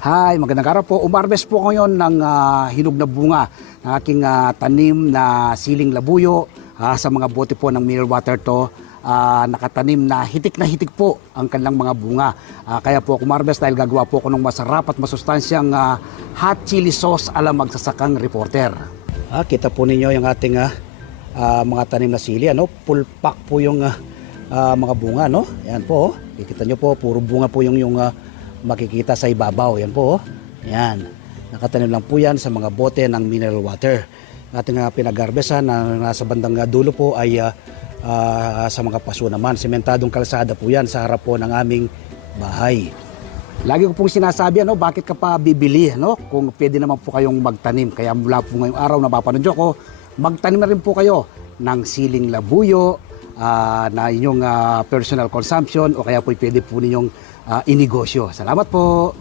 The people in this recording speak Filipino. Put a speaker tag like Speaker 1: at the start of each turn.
Speaker 1: Hi, magandang araw po. Umarbes po ngayon ng ah, hinog na bunga ng aking ah, tanim na siling labuyo Ah, sa mga bote po ng mineral water to. ah, nakatanim na hitik na hitik po ang kanilang mga bunga. Ah, kaya po ako umarbes dahil gagawa po ako ng masarap at masustansyang ah, hot chili sauce alam magsasakang reporter. Ah, kita po ninyo yung ating ah, ah, mga tanim na sili. Ano? Full pack po yung ah, ah, mga bunga. No? Yan po. oh. Kikita nyo po, puro bunga po yung, yung ah, makikita sa ibabaw. Yan po. oh. Yan. Nakatanim lang po yan sa mga bote ng mineral water. Ating uh, pinagarbesan na nasa bandang ah, dulo po ay ah, ah, sa mga paso naman. Sementadong kalsada po yan sa harap po ng aming bahay. Lagi ko pong sinasabi, ano, bakit ka pa bibili, no? Kung pwede naman po kayong magtanim. Kaya mula po ngayong araw na papanood ko, magtanim na rin po kayo ng siling labuyo ah, na inyong ah, personal consumption o kaya po pwede po ninyong ah, inegosyo. Salamat po!